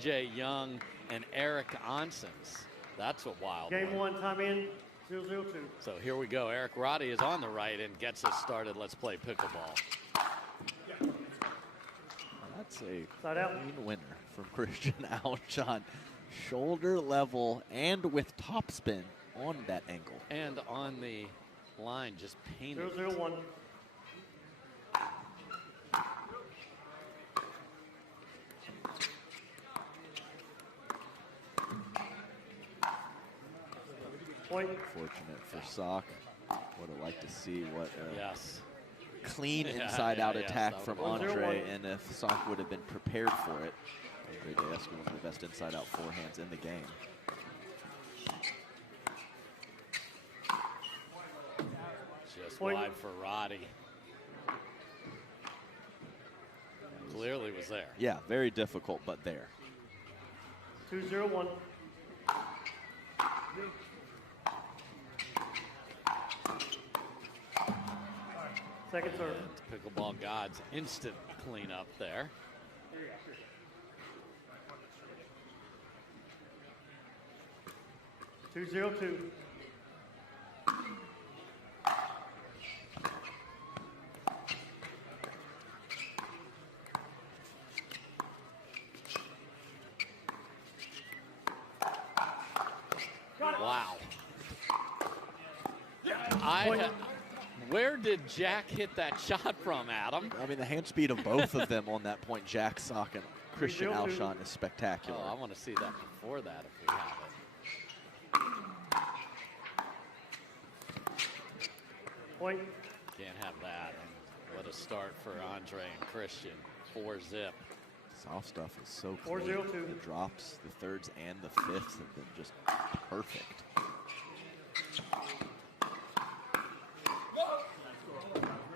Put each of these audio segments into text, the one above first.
Jay Young and Eric Onsens. That's a wild Game one. 1, time in, 0-0-2. So here we go. Eric Roddy is on the right and gets us started. Let's play pickleball. That's a Side out. clean winner from Christian Alshon. Shoulder level and with topspin on that angle. And on the line, just painted. 0-0-1. Point. Fortunate for Sock. Would have liked to see what Yes. clean Yeah, inside-out yeah, attack that from would've been- Andre, and if Sock would have been prepared for it. Andre Daescu, one of the best inside-out forehands in the game. Just Point. wide for Roddy. Clearly was there. Yeah, very difficult, but there. 2-0-1. Second serve. And pickleball gods instant cleanup there. Two zero two. Wow. Where did Jack hit that shot from, Adam? I mean, the hand speed of both of them on that point, Jack Sock and Christian 3-0-2. Alshon, is spectacular. Oh, I want to see that before that if we have it. Point. Can't have that. And what a start for Andre and Christian. 4-zip. Soft stuff is so clean. 4-0-2. The drops, the thirds and the fifths have been just perfect.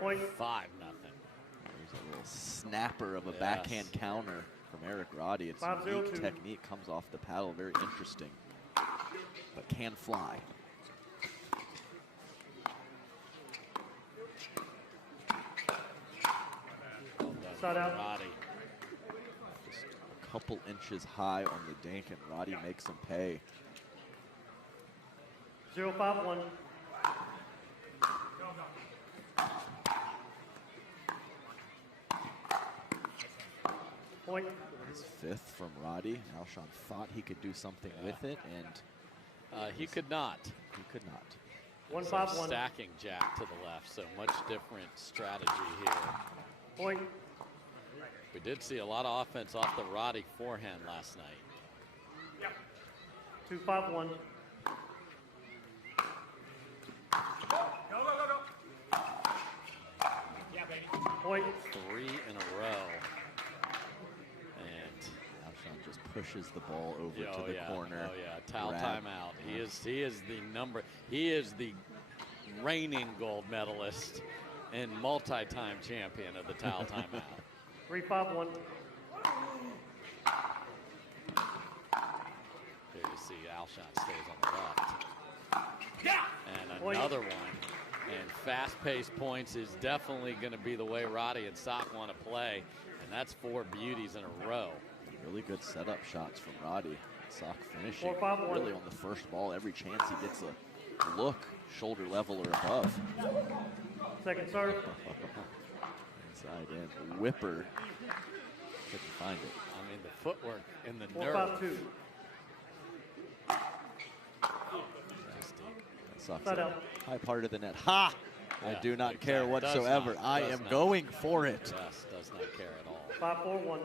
Point. 5-0. There's a little snapper of a Yes. backhand counter from Eric Roddy. It's 5-0-2. unique technique, comes off the paddle, very interesting, but can fly. Side out. Roddy. Just a couple inches high on the dink, and Roddy makes him pay. 0-5-1. Point. His fifth from Roddy. Alshon thought he could do something with it, and He could not. he could not. 1-5-1. Stacking Jack to the left, so much different strategy here. Point. We did see a lot of offense off the Roddy forehand last night. 2-5-1. Point. 3 in a row. And Alshon just pushes the ball over to the corner. Oh yeah, towel Grab. timeout. He is the reigning gold medalist and multi-time champion of the towel timeout. 3-5-1. Here you see Alshon stays on the left. And Point. another one. And fast-paced points is definitely going to be the way Roddy and Sock want to play. And that's 4 beauties in a row. Really good setup shots from Roddy. Sock finishing 4-5-1. really on the first ball. Every chance he gets a look, shoulder level or above. Second serve. Inside in. Whipper. Couldn't find it. I mean, the footwork and the nerve. 4-5-2. That Sock's Side a out. high part of the net. Ha! I Yeah, do not care exactly. Does whatsoever. not, I does am not. going for it. Yes, does not care at all. 5-4-1.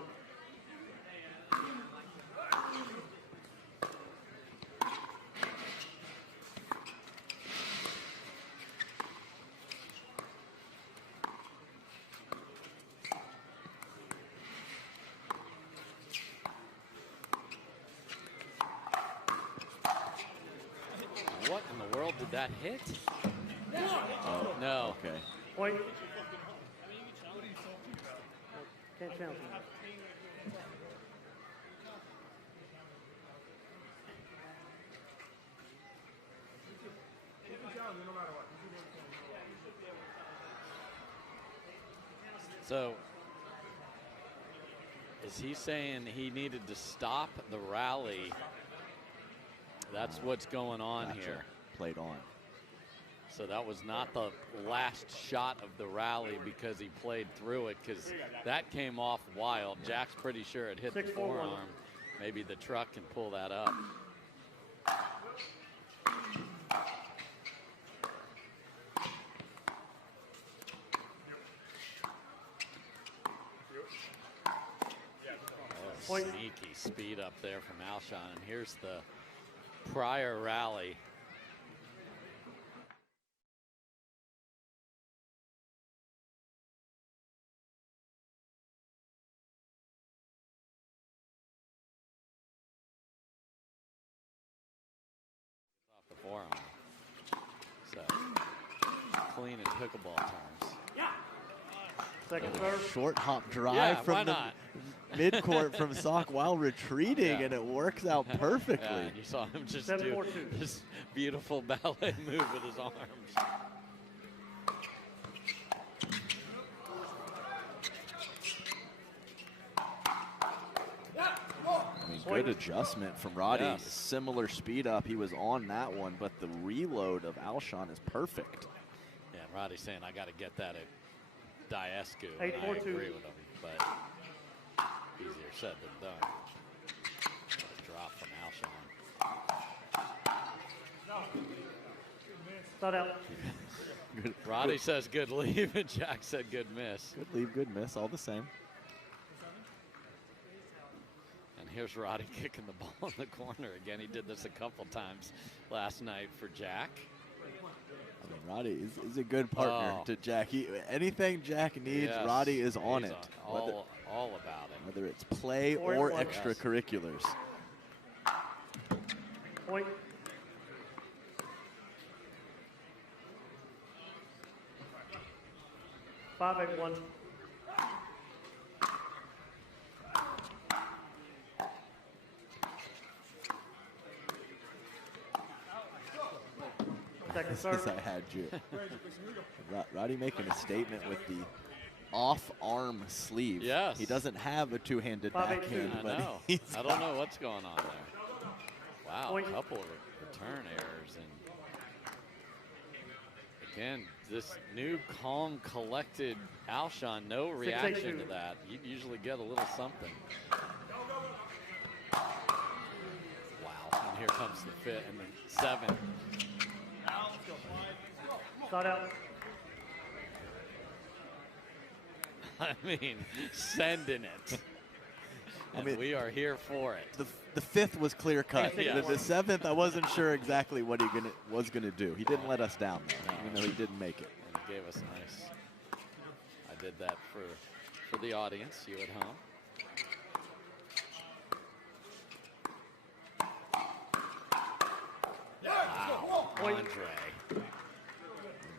What in the world did that hit? Oh, No. okay. Point. Can't challenge me. So Is he saying he needed to stop the rally? That's what's going on here. Played on. So that was not the last shot of the rally because he played through it, because that came off wild. Jack's pretty sure it hit the 6-4-1. forearm. Maybe the truck can pull that up. Point. Sneaky speed up there from Alshon. And here's the prior rally. Off the forearm. So clean in pickleball terms. Second serve. Short hop drive Yeah, why from the not? midcourt from Sock while retreating, Yeah. and it works out perfectly. Yeah, and you saw him just 7-4-2. do this beautiful ballet move with his arms. I mean, good adjustment from Roddy. Yes. Similar speed up. He was on that one, but the reload of Alshon is perfect. Yeah, and Roddy's saying, I got to get that at Daescu, and I 8-4-2. agree with him, but easier said than done. A drop from Alshon. Thought out. Good, Roddy says good leave, and Jack said good miss. good leave, good miss, all the same. And here's Roddy kicking the ball in the corner again. He did this a couple times last night for Jack. I mean, Roddy is a good partner Oh. to Jack. Anything Jack needs, Yes, Roddy is on he's it. All about it. Whether it's play Point or one. extracurriculars. Point. Five, 8-1. Second Yes, serve. I had you. Roddy making a statement with the off-arm sleeve. Yes. He doesn't have a two-handed 5-8-2. backhand, I but know. he's I don't know what's going on there. Wow, Point. a couple of return errors. And again, this new calm, collected Alshon, no reaction 6-8-2. to that. You usually get a little something. Wow, and here comes the fit, and then 7. Thought out. I mean, sending it. I And mean, we are here for it. the fifth was clear cut. Yeah. The seventh, I wasn't sure exactly what he was gonna do. He didn't let us down though, even though he didn't make it. And he gave us a nice. I did that for the audience, you at home. Wow, Point. Andre.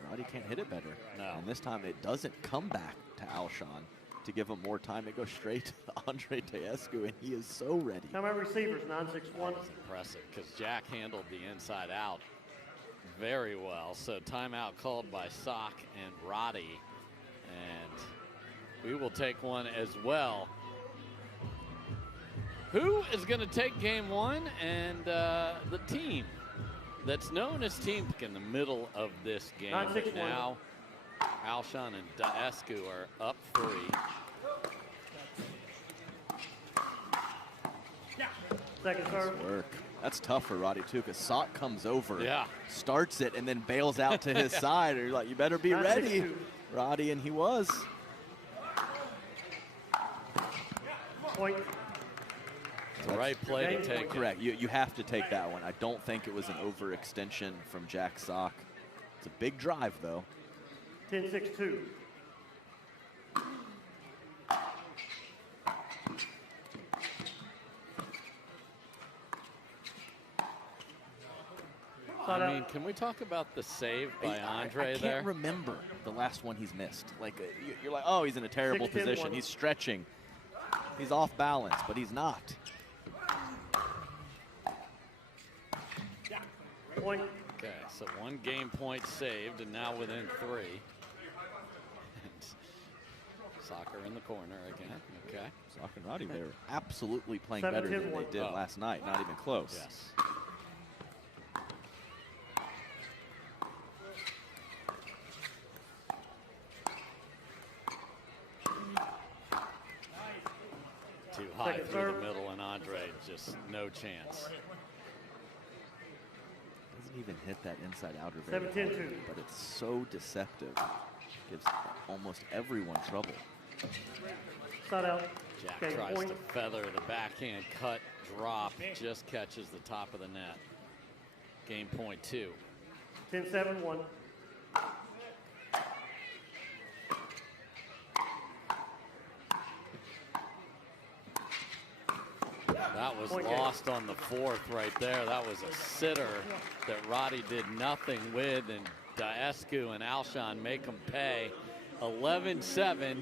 Roddy can't hit it better. No. And this time it doesn't come back to Alshon to give him more time. It goes straight to Andre Daescu, and he is so ready. Time out receivers, 9-6-1. That was impressive because Jack handled the inside out very well. So timeout called by Sock and Roddy. And we will take one as well. Who is going to take game one? And the team that's known as Team Pick in the middle of this game. 9-6-1. Now Alshon and Daescu are up 3. Second serve. Work. That's tough for Roddy too, because Sock comes over, Yeah. starts it, and then bails out to his side. Or you're like, you better be ready, 9-6-2. Roddy, and he was. Point. The right play to Game take. point. Correct. You have to take that one. I don't think it was an overextension from Jack Sock. It's a big drive, though. 10-6-2. Thought I mean, out. can we talk about the save by Andre I there? can't remember the last one he's missed. Like, you're like, oh, he's in a terrible 6-10-1. position. He's stretching. He's off balance, but he's not. Point. Okay, so 1 game point saved, and now within 3. And Soccer in the corner again. Okay. So Sock and Roddy, they're absolutely playing 7, better 10, than they 1. did last night. Not even close. Yes. Too high Second through serve. the middle, and Andre just no chance. Doesn't even hit that inside outer very 7, 10, hard, 2. but it's so deceptive. Gives almost everyone trouble. Side out. Jack Game tries point. to feather the backhand cut, drop, just catches the top of the net. Game point 2. 10-7, 1. That was Point game. lost on the fourth right there. That was a sitter that Roddy did nothing with, and Daescu and Alshon make them pay. 11-7.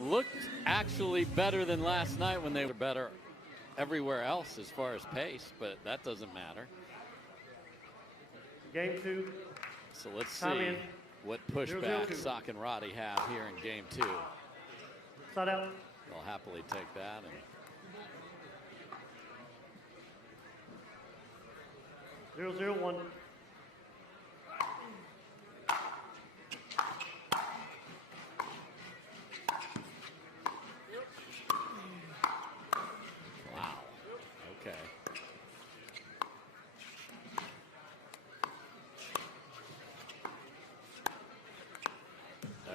Looked actually better than last night when they were better everywhere else as far as pace, but that doesn't matter. Game 2. So let's Time see in. what 0-0-2. pushback Sock and Roddy have here in game 2. Side out. They'll happily take that. And 0-0-1. wow. Okay.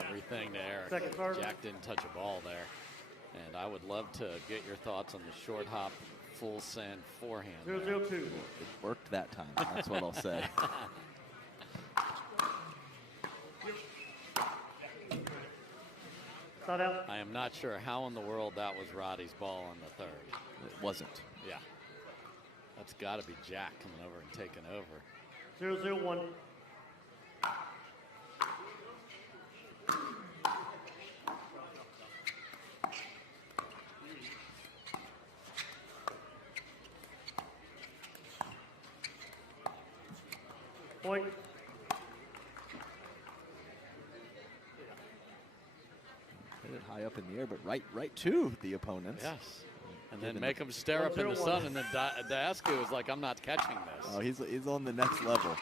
Everything there. Second serve. Jack didn't touch a ball there. And I would love to get your thoughts on the short hop, full send forehand. 0-0-2. It worked that time. That's what I'll say. Side out. I am not sure how in the world that was Roddy's ball on the third. It wasn't. Yeah. That's got to be Jack coming over and taking over. 0-0-1. Point. Hit it high up in the air, but right to the opponents. Yes. And then Given make them stare up in the 1-0-1. sun, and then Daescu is like, I'm not catching this. Oh, he's on the next level.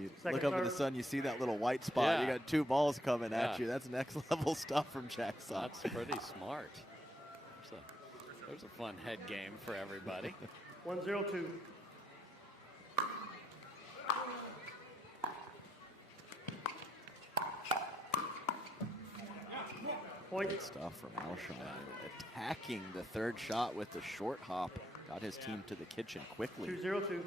You Second look up in the serve. sun, you see that little white spot. You Yeah. got two balls coming at Yeah. you. That's next level stuff from Jack Sock. That's pretty smart. There's a fun head game for everybody. 1-0-2. Point. Good stuff from Alshon. Attacking the third shot with the short hop. Got his team to the kitchen quickly. 2-0-2.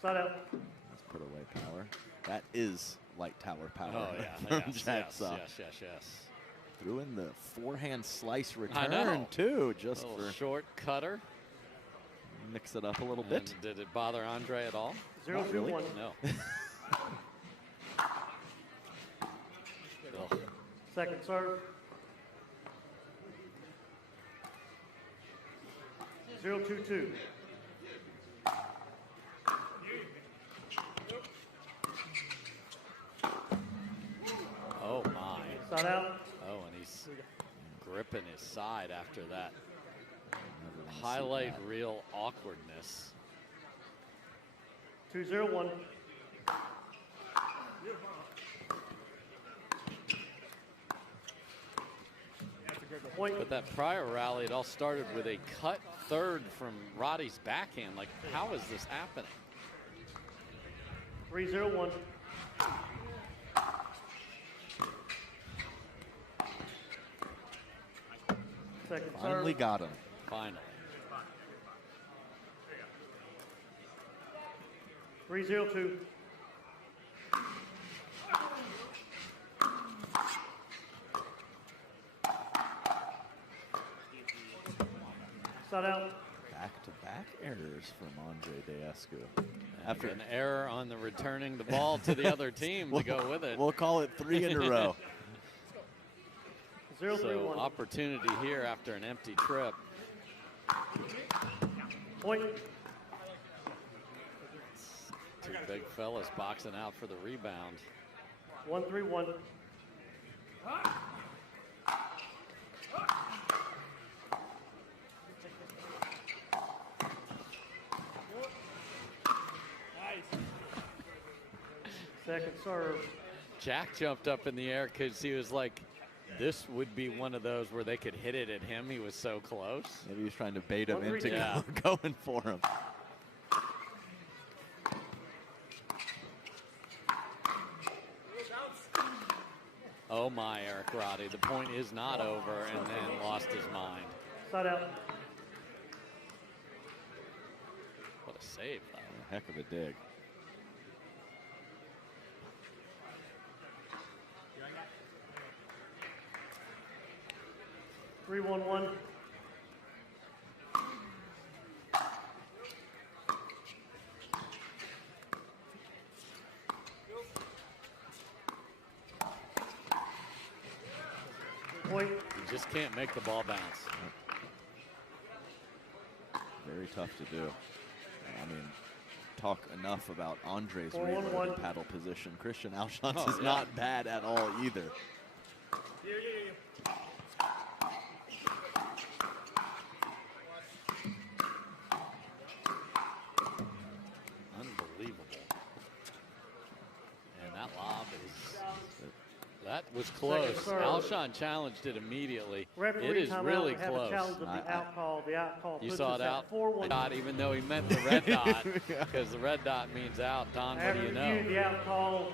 Side out. Let's put away power. That is light tower power Oh, yeah. from Yes, Jack yes, Sock. yes. Threw in the forehand slice I know. return too, just A little for short cutter. mix it up a little And bit. did it bother Andre at all? 0-2-1. really. No. Ugh. Second serve. 0-2-2. Oh, my. Side out. Oh, and he's gripping his side after that. Never wanna see Highlight that. reel awkwardness. 2-0-1. Point. But that prior rally, it all started with a cut third from Roddy's backhand. Like, how is this happening? 3-0-1. Second Finally serve. got him. Finally. 3-0-2. Side out. Back-to-back errors from Andre Daescu. After an error on the returning the ball to the other team to go with it. We'll call it 3 in a row. 0-3-1. So opportunity here after an empty trip. Point. Two big fellas boxing out for the rebound. 1-3-1. Second serve. Jack jumped up in the air because he was like, this would be one of those where they could hit it at him. He was so close. Maybe he was trying to bait him into Yeah. going for him. Oh my, Eric Roddy. The point is not over, and then lost his mind. Side out. What a save, though. A heck of a dig. Three, 1-1. Point. You just can't make the ball bounce. Very tough to do. I mean, talk enough about Andre's 4-1-1. reloaded paddle position. Christian Alshon's Oh, is yeah. not bad at all either. Unbelievable. And that lob is, that was close. Second serve. Alshon challenged it immediately. Referee It is timeout. really We have a close. challenge of the out call. The out call You puts saw us it at out? 4-1. Dot, even though he meant the red dot, because the red dot means out. Don, what After do you review, know? the out call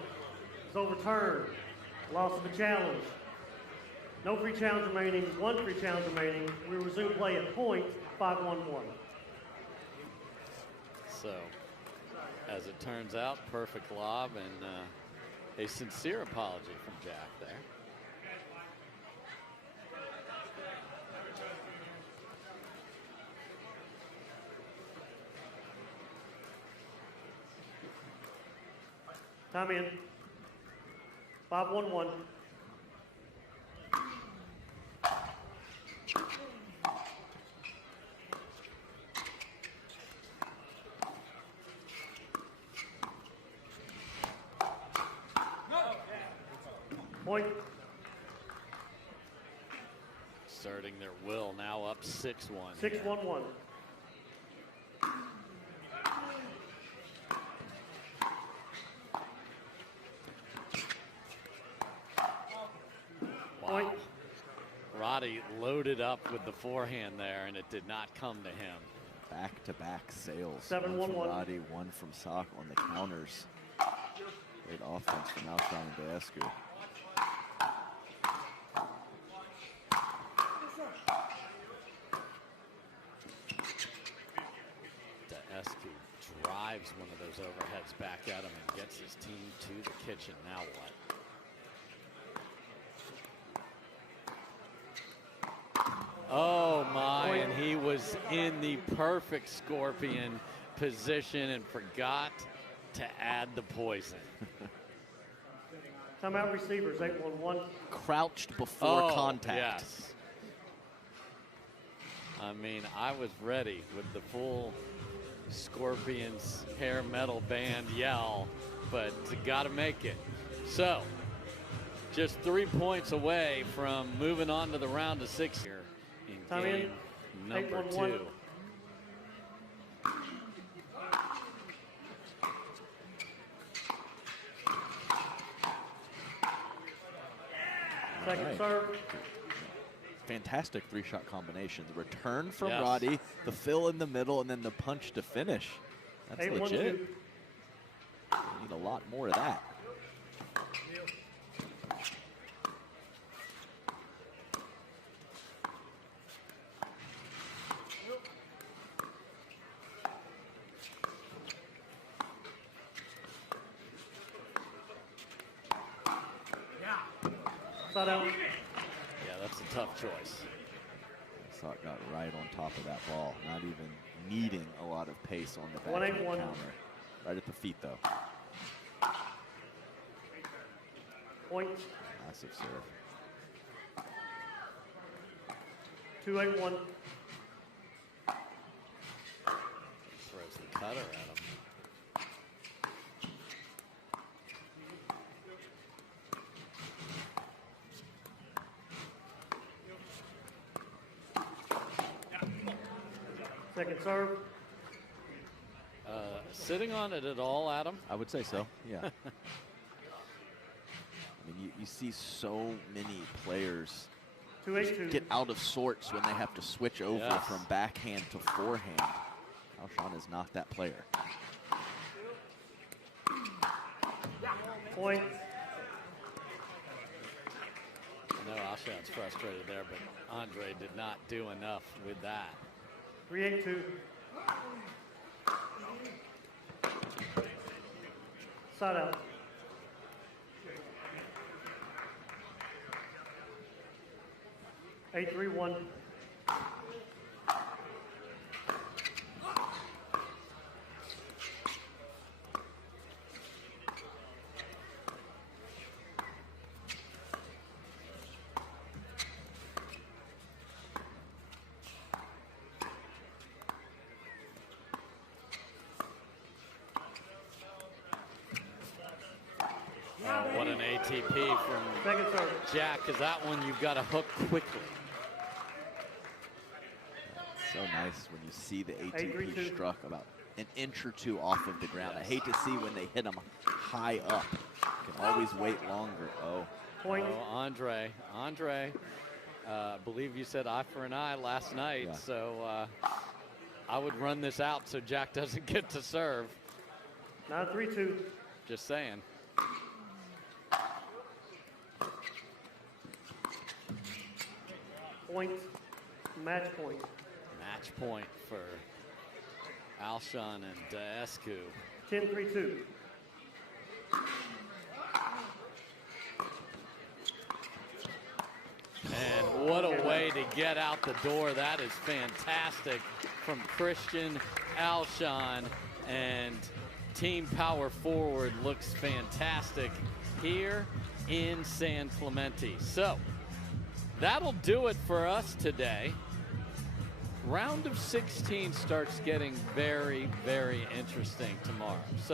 is overturned. Loss of the challenge. No free challenge remaining. One free challenge remaining. We resume play at point. 5-1-1. So, as it turns out, perfect lob and a sincere apology from Jack there. Time in. 5-1-1. Point. Asserting their will, now up 6-1. 6-1-1. Wow. Roddy loaded up with the forehand there, and it did not come to him. Back-to-back sales. 7-1-1. One from Roddy, one from Sock on the counters. Great offense from Alshon and Daescu. Daescu drives one of those overheads back at him and gets his team to the kitchen. Now what? Oh my, and he was in the perfect scorpion position and forgot to add the poison. Timeout receivers. 8-1-1. Crouched before Oh, contact. yes. I mean, I was ready with the full Scorpions hair metal band yell, but got to make it. So, just 3 points away from moving on to the round of 6 here in Time game number 8-1-1. 2. Second Right. serve. Fantastic three-shot combination. The return from Yes. Roddy, the fill in the middle, and then the punch to finish. That's 8-1-2. legit. We need a lot more of that. Side out. Yeah, that's a tough choice. Sock got right on top of that ball, not even needing a lot of pace on the back 1-8-1. counter. Right at the feet, though. Point. Massive serve. 2-8-1. cutter at him. Second serve. Sitting on it at all, Adam? I would say so, yeah. I mean, you see so many players 2-8-2. get out of sorts when they have to switch over Yes. from backhand to forehand. Alshon is not that player. Point. I know Alshon's frustrated there, but Andre did not do enough with that. 3-8-2. Side out. Eight, 3-1. Oh, what an ATP from Second serve. Jack, because that one you've got to hook quickly. So nice when you see the 8-3-2. ATP struck about an inch or two off of the ground. I hate to see when they hit them high up. You can always wait longer. Oh, Point. Oh, Andre, I believe you said eye for an eye last night, Yeah. so I would run this out so Jack doesn't get to serve. Now 3-2. Just saying. Point. Match point. Match point for Alshon and Daescu. 10-3-2. And what a way to get out the door. That is fantastic from Christian Alshon. And team power forward looks fantastic here in San Clemente. So that'll do it for us today. Round of 16 starts getting very, very interesting tomorrow. So